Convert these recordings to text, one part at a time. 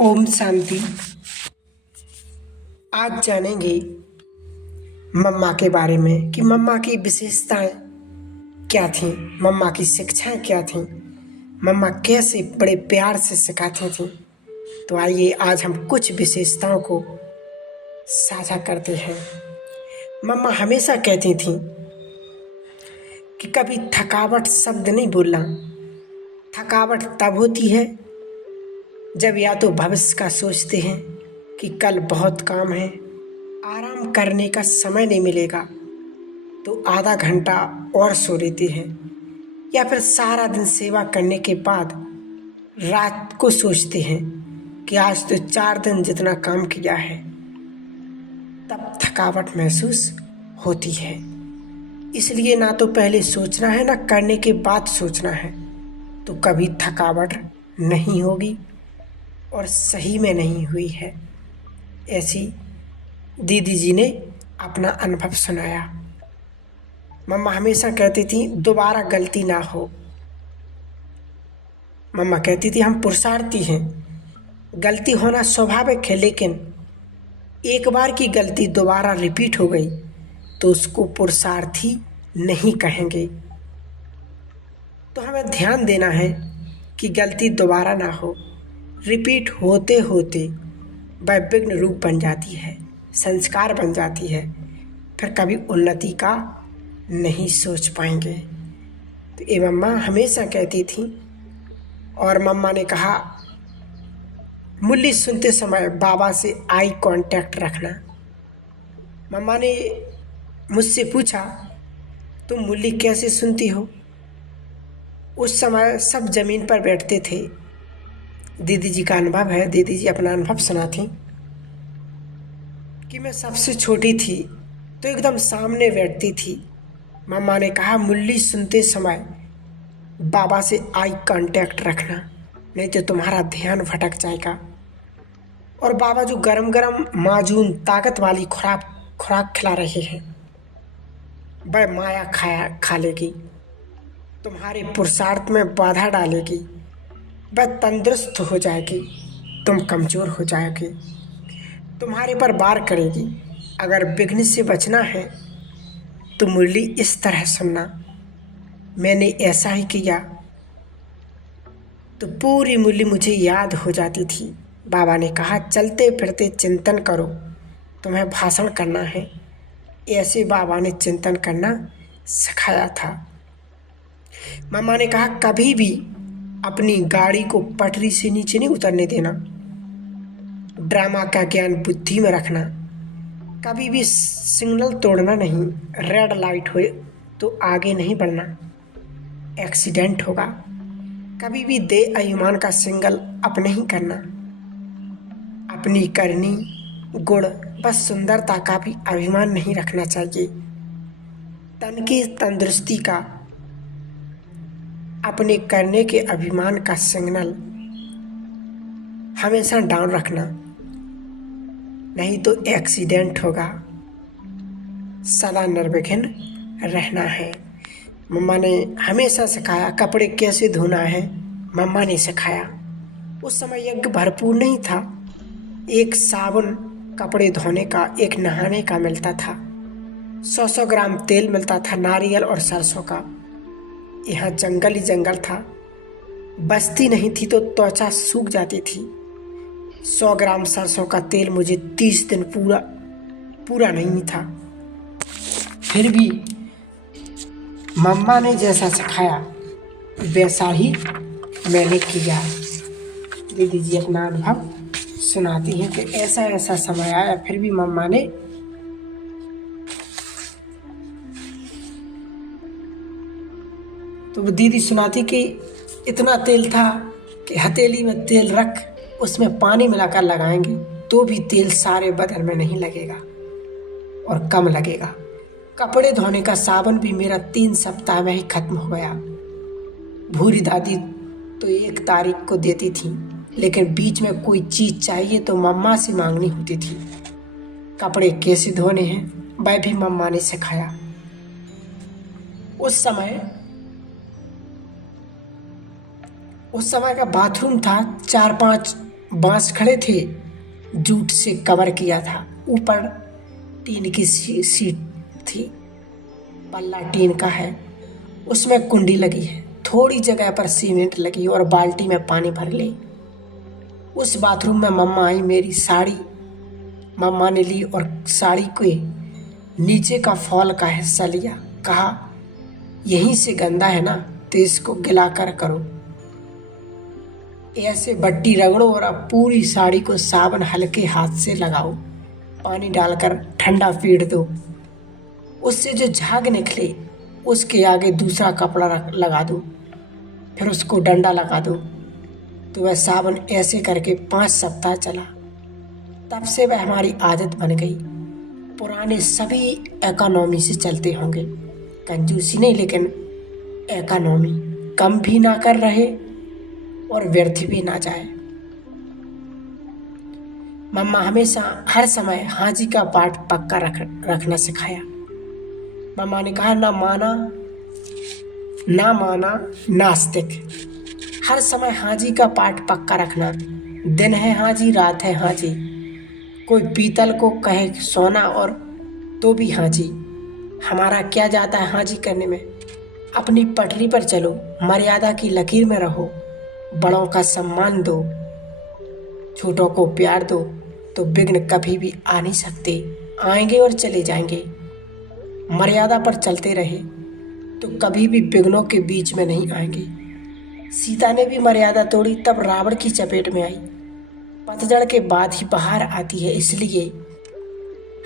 ओम शांति। आज जानेंगे मम्मा के बारे में कि मम्मा की विशेषताएं क्या थीं, मम्मा की शिक्षाएं क्या थीं, मम्मा कैसे बड़े प्यार से सिखाती थीं। तो आइए आज हम कुछ विशेषताओं को साझा करते हैं। मम्मा हमेशा कहती थीं कि कभी थकावट शब्द नहीं बोलना। थकावट तब होती है जब या तो भविष्य का सोचते हैं कि कल बहुत काम है, आराम करने का समय नहीं मिलेगा, तो आधा घंटा और सो लेते हैं, या फिर सारा दिन सेवा करने के बाद रात को सोचते हैं कि आज तो 4 दिन जितना काम किया है। तब थकावट महसूस होती है। इसलिए ना तो पहले सोचना है, ना करने के बाद सोचना है, तो कभी थकावट नहीं होगी और सही में नहीं हुई है। ऐसी दीदी जी ने अपना अनुभव सुनाया। मम्मा हमेशा कहती थी दोबारा गलती ना हो। मम्मा कहती थी हम पुरुषार्थी हैं, गलती होना स्वाभाविक है, लेकिन एक बार की गलती दोबारा रिपीट हो गई तो उसको पुरुषार्थी नहीं कहेंगे। तो हमें ध्यान देना है कि गलती दोबारा ना हो। रिपीट होते होते वह विघ्न रूप बन जाती है, संस्कार बन जाती है, फिर कभी उन्नति का नहीं सोच पाएंगे। तो ये मम्मा हमेशा कहती थी। और मम्मा ने कहा मुरली सुनते समय बाबा से आई कांटेक्ट रखना। मम्मा ने मुझसे पूछा तुम मुरली कैसे सुनती हो। उस समय सब जमीन पर बैठते थे। दीदी जी का अनुभव है, दीदी जी अपना अनुभव सुनाती कि मैं सबसे छोटी थी तो एकदम सामने बैठती थी। मम्मा ने कहा मुरली सुनते समय बाबा से आई कांटेक्ट रखना, नहीं तो तुम्हारा ध्यान भटक जाएगा। और बाबा जो गरम गरम माजून ताकत वाली खुराक खिला रहे हैं, वह माया खा लेगी, तुम्हारे पुरुषार्थ में बाधा डालेगी, वह तंदुरुस्त हो जाएगी, तुम कमज़ोर हो जाओगे, तुम्हारे पर वार करेगी। अगर विघ्न से बचना है तो मुरली इस तरह सुनना। मैंने ऐसा ही किया तो पूरी मुरली मुझे याद हो जाती थी। बाबा ने कहा चलते फिरते चिंतन करो, तुम्हें भाषण करना है। ऐसे बाबा ने चिंतन करना सिखाया था। मम्मा ने कहा कभी भी अपनी गाड़ी को पटरी से नीचे नहीं उतरने देना। ड्रामा का ज्ञान बुद्धि में रखना। कभी भी सिग्नल तोड़ना नहीं। रेड लाइट हो तो आगे नहीं बढ़ना, एक्सीडेंट होगा। कभी भी दे अभिमान का सिंगल अप नहीं करना। अपनी करनी गुण बस सुंदरता का भी अभिमान नहीं रखना चाहिए। तन की तंदुरुस्ती का, अपने करने के अभिमान का सिग्नल हमेशा डाउन रखना, नहीं तो एक्सीडेंट होगा। सदा निर्विघ्न रहना है। मम्मा ने हमेशा सिखाया कपड़े कैसे धोना है, मम्मा ने सिखाया। उस समय यज्ञ भरपूर नहीं था। एक साबुन कपड़े धोने का, एक नहाने का मिलता था। 100 ग्राम तेल मिलता था, नारियल और सरसों का। यहाँ जंगल ही जंगल था, बस्ती नहीं थी तो त्वचा सूख जाती थी। 100 ग्राम सरसों का तेल मुझे 30 दिन पूरा नहीं था। फिर भी मम्मा ने जैसा सिखाया वैसा ही मैंने किया। दीदी जी अपना अनुभव सुनाती हैं कि ऐसा ऐसा समय आया, फिर भी मम्मा ने तो वो दीदी सुनाती कि इतना तेल था कि हथेली में तेल रख उसमें पानी मिलाकर लगाएंगे तो भी तेल सारे बदन में नहीं लगेगा और कम लगेगा। कपड़े धोने का साबुन भी मेरा 3 सप्ताह में ही खत्म हो गया। भूरी दादी तो 1 तारीख को देती थी, लेकिन बीच में कोई चीज़ चाहिए तो मम्मा से मांगनी होती थी। कपड़े कैसे धोने हैं वह भी मम्मा ने सिखाया। उस समय का बाथरूम था 4-5 बांस खड़े थे, जूट से कवर किया था। ऊपर टीन की सीट थी, पल्ला टीन का है, उसमें कुंडी लगी है। थोड़ी जगह पर सीमेंट लगी और बाल्टी में पानी भर ली। उस बाथरूम में मम्मा आई। मेरी साड़ी मम्मा ने ली और साड़ी के नीचे का फॉल का हिस्सा लिया। कहा, यहीं से गंदा है ना, तो इसको गिला कर करो। ऐसे बट्टी रगड़ो और अब पूरी साड़ी को साबुन हल्के हाथ से लगाओ। पानी डालकर ठंडा पीट दो। उससे जो झाग निकले उसके आगे दूसरा कपड़ा लगा दो, फिर उसको डंडा लगा दो। तो वह साबुन ऐसे करके 5 सप्ताह चला। तब से वह हमारी आदत बन गई। पुराने सभी इकोनॉमी से चलते होंगे, कंजूसी नहीं, लेकिन इकोनॉमी, कम भी ना कर रहे और व्यर्थ भी ना जाए। मम्मा हमेशा हर समय हाजी का पाठ पक्का रखना सिखाया। मम्मा ने कहा, ना माना नास्तिक। हर समय हाजी का पाठ पक्का रखना। दिन है हाजी, रात है हाजी। कोई पीतल को कहे सोना और तो भी हाजी। हमारा क्या जाता है हाजी करने में। अपनी पटरी पर चलो, मर्यादा की लकीर में रहो, बड़ों का सम्मान दो, छोटों को प्यार दो, तो विघ्न कभी भी आ नहीं सकते। आएंगे और चले जाएंगे। मर्यादा पर चलते रहे तो कभी भी विघ्नों के बीच में नहीं आएंगे। सीता ने भी मर्यादा तोड़ी, तब रावण की चपेट में आई। पतझड़ के बाद ही बहार आती है, इसलिए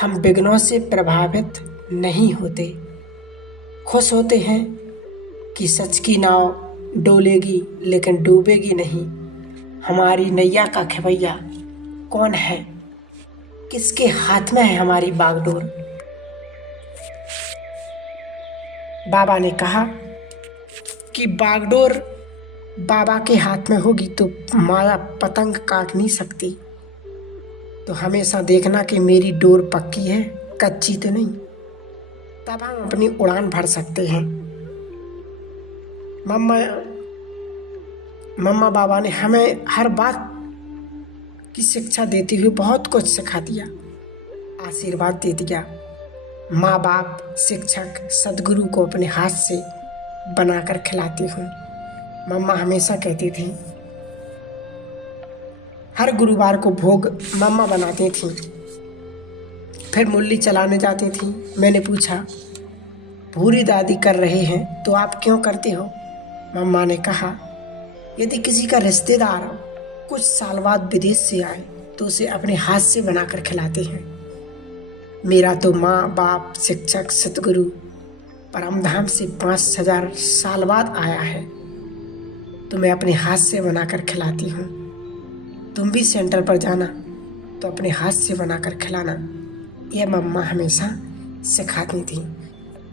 हम विघ्नों से प्रभावित नहीं होते। खुश होते हैं कि सच की नाव डोलेगी लेकिन डूबेगी नहीं। हमारी नैया का खेवैया कौन है, किसके हाथ में है हमारी बागडोर। बाबा ने कहा कि बागडोर बाबा के हाथ में होगी तो माया पतंग काट नहीं सकती। तो हमेशा देखना कि मेरी डोर पक्की है, कच्ची तो नहीं, तब हम अपनी उड़ान भर सकते हैं। मम्मा बाबा ने हमें हर बात की शिक्षा देते हुए बहुत कुछ सिखा दिया, आशीर्वाद दे दिया। माँ बाप, शिक्षक, सदगुरु को अपने हाथ से बनाकर खिलाती हूँ। मम्मा हमेशा कहती थी, हर गुरुवार को भोग मम्मा बनाती थी, फिर मुरली चलाने जाती थी। मैंने पूछा, भूरी दादी कर रहे हैं तो आप क्यों करते हो? मम्मा ने कहा, यदि किसी का रिश्तेदार कुछ साल बाद विदेश से आए तो उसे अपने हाथ से बनाकर खिलाते हैं। मेरा तो माँ बाप, शिक्षक, सतगुरु परमधाम से 5000 साल बाद आया है, तो मैं अपने हाथ से बनाकर खिलाती हूँ। तुम भी सेंटर पर जाना तो अपने हाथ से बनाकर खिलाना, यह मम्मा हमेशा सिखाती थी।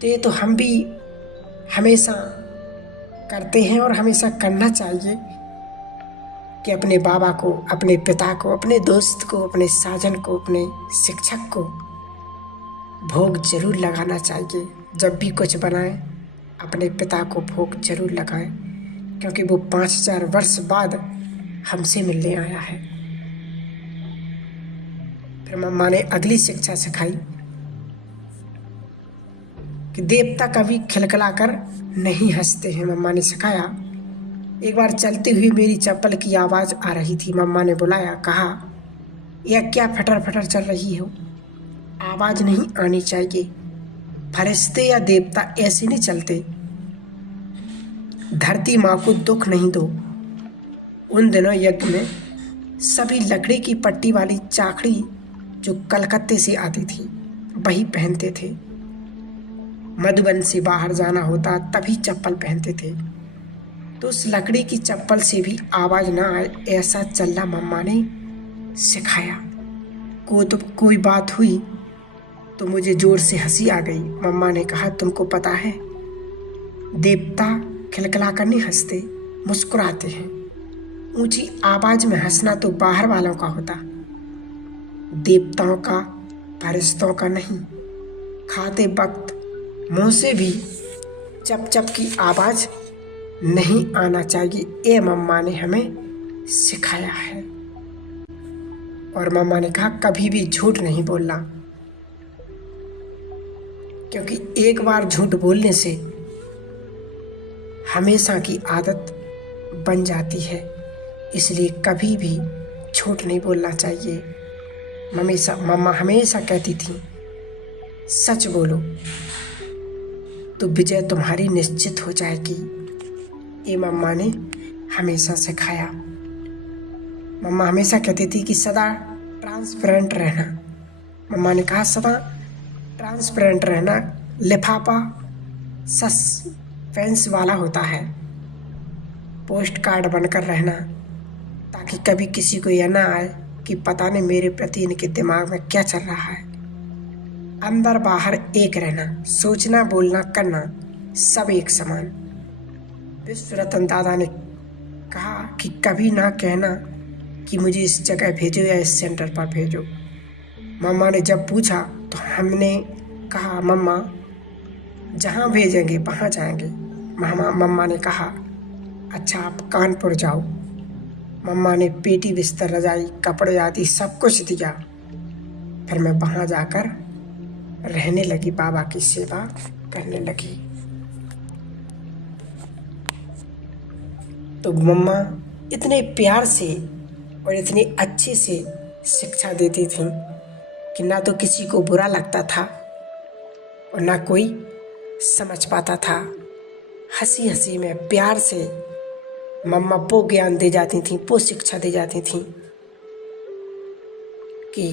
तो ये तो हम भी हमेशा करते हैं और हमेशा करना चाहिए कि अपने बाबा को, अपने पिता को, अपने दोस्त को, अपने साजन को, अपने शिक्षक को भोग जरूर लगाना चाहिए। जब भी कुछ बनाएं अपने पिता को भोग जरूर लगाएं, क्योंकि वो 5000 वर्ष बाद हमसे मिलने आया है। फिर मम्मा ने अगली शिक्षा सिखाई कि देवता कभी खिलखिला कर नहीं हंसते हैं। मम्मा ने सिखाया। एक बार चलते हुए मेरी चप्पल की आवाज़ आ रही थी। मम्मा ने बुलाया, कहा, यह क्या फटर फटर चल रही हो? आवाज़ नहीं आनी चाहिए। फरिश्ते या देवता ऐसे नहीं चलते। धरती माँ को दुख नहीं दो। उन दिनों यज्ञ में सभी लकड़ी की पट्टी वाली चाकड़ी जो कलकत्ते से आती थी वही पहनते थे। मधुबन से बाहर जाना होता तभी चप्पल पहनते थे। तो उस लकड़ी की चप्पल से भी आवाज़ ना आए ऐसा चलना मम्मा ने सिखाया। कोई बात हुई तो मुझे जोर से हंसी आ गई। मम्मा ने कहा, तुमको पता है देवता खिलखिला कर नहीं हंसते, मुस्कुराते हैं। ऊंची आवाज में हंसना तो बाहर वालों का होता, देवताओं का, फरिश्तों का नहीं। खाते वक्त मुंह से भी चप चप की आवाज नहीं आना चाहिए। ये मम्मा ने हमें सिखाया है। और मम्मा ने कहा कभी भी झूठ नहीं बोलना, क्योंकि एक बार झूठ बोलने से हमेशा की आदत बन जाती है, इसलिए कभी भी झूठ नहीं बोलना चाहिए। मम्मा हमेशा कहती थी सच बोलो तो विजय तुम्हारी निश्चित हो जाएगी। ये मम्मा ने हमेशा सिखाया। मम्मा हमेशा कहती थी कि सदा ट्रांसपेरेंट रहना। मम्मा ने कहा सदा ट्रांसपेरेंट रहना, लिफाफा सस्पेंस वाला होता है, पोस्ट कार्ड बनकर रहना, ताकि कभी किसी को यह ना आए कि पता नहीं मेरे प्रति इनके दिमाग में क्या चल रहा है। अंदर बाहर एक रहना, सोचना बोलना करना सब एक समान। विश्व रतन दादा ने कहा कि कभी ना कहना कि मुझे इस जगह भेजो या इस सेंटर पर भेजो। मम्मा ने जब पूछा तो हमने कहा मम्मा जहाँ भेजेंगे वहाँ जाएंगे। मम्मा ने कहा अच्छा आप कानपुर जाओ। मम्मा ने पेटी बिस्तर रजाई कपड़े आदि सब कुछ दिया। फिर मैं वहाँ जाकर रहने लगी, बाबा की सेवा करने लगी। तो मम्मा इतने प्यार से और इतनी अच्छे से शिक्षा देती थी कि ना तो किसी को बुरा लगता था और ना कोई समझ पाता था। हंसी हंसी में प्यार से मम्मा वो ज्ञान दे जाती थी, वो शिक्षा दे जाती थी कि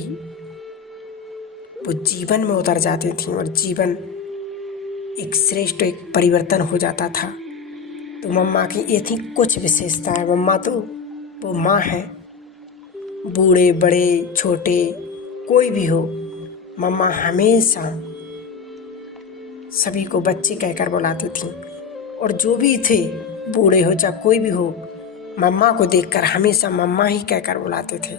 वो जीवन में उतर जाती थी और जीवन एक श्रेष्ठ एक परिवर्तन हो जाता था। तो मम्मा की ये थी कुछ विशेषताएं। मम्मा तो वो माँ है, बूढ़े बड़े छोटे कोई भी हो, मम्मा हमेशा सभी को बच्चे कहकर बुलाती थी। और जो भी थे, बूढ़े हो चाहे कोई भी हो, मम्मा को देखकर हमेशा मम्मा ही कहकर बुलाते थे।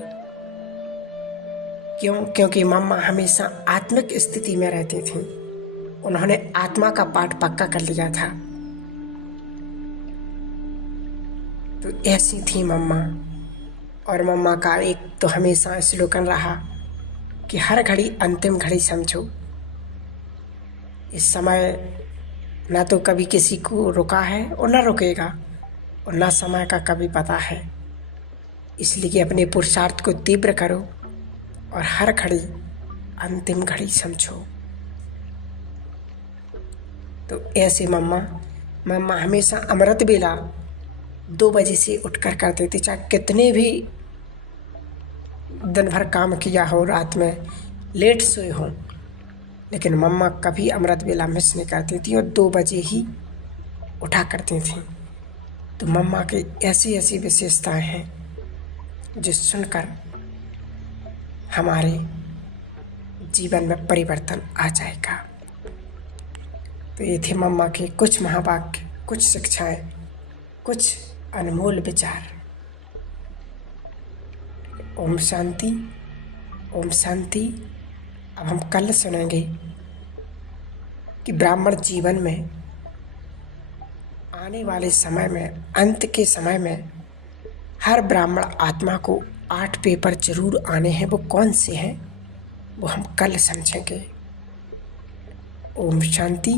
क्यों? क्योंकि मम्मा हमेशा आत्मिक स्थिति में रहती थी। उन्होंने आत्मा का पाठ पक्का कर लिया था। तो ऐसी थी मम्मा। और मम्मा का एक तो हमेशा स्लोगन रहा कि हर घड़ी अंतिम घड़ी समझो। इस समय ना तो कभी किसी को रुका है और ना रुकेगा, और ना समय का कभी पता है। इसलिए अपने पुरुषार्थ को तीव्र करो और हर घड़ी अंतिम घड़ी समझो। तो ऐसे मम्मा हमेशा अमृत बेला 2 बजे से उठकर करते थे। चाहे कितने भी दिन भर काम किया हो, रात में लेट सोए हो, लेकिन मम्मा कभी अमृत बेला मिस नहीं करती थी और 2 बजे ही उठा करती थी। तो मम्मा की ऐसी ऐसी विशेषताएं हैं जो सुनकर हमारे जीवन में परिवर्तन आ जाएगा। तो ये थे मम्मा के कुछ महावाक्य, कुछ शिक्षाएं, कुछ अनमोल विचार। ओम शांति, ओम शांति। अब हम कल सुनेंगे कि ब्राह्मण जीवन में आने वाले समय में, अंत के समय में, हर ब्राह्मण आत्मा को 8 पेपर जरूर आने हैं। वो कौन से हैं वो हम कल समझेंगे। ओम शांति।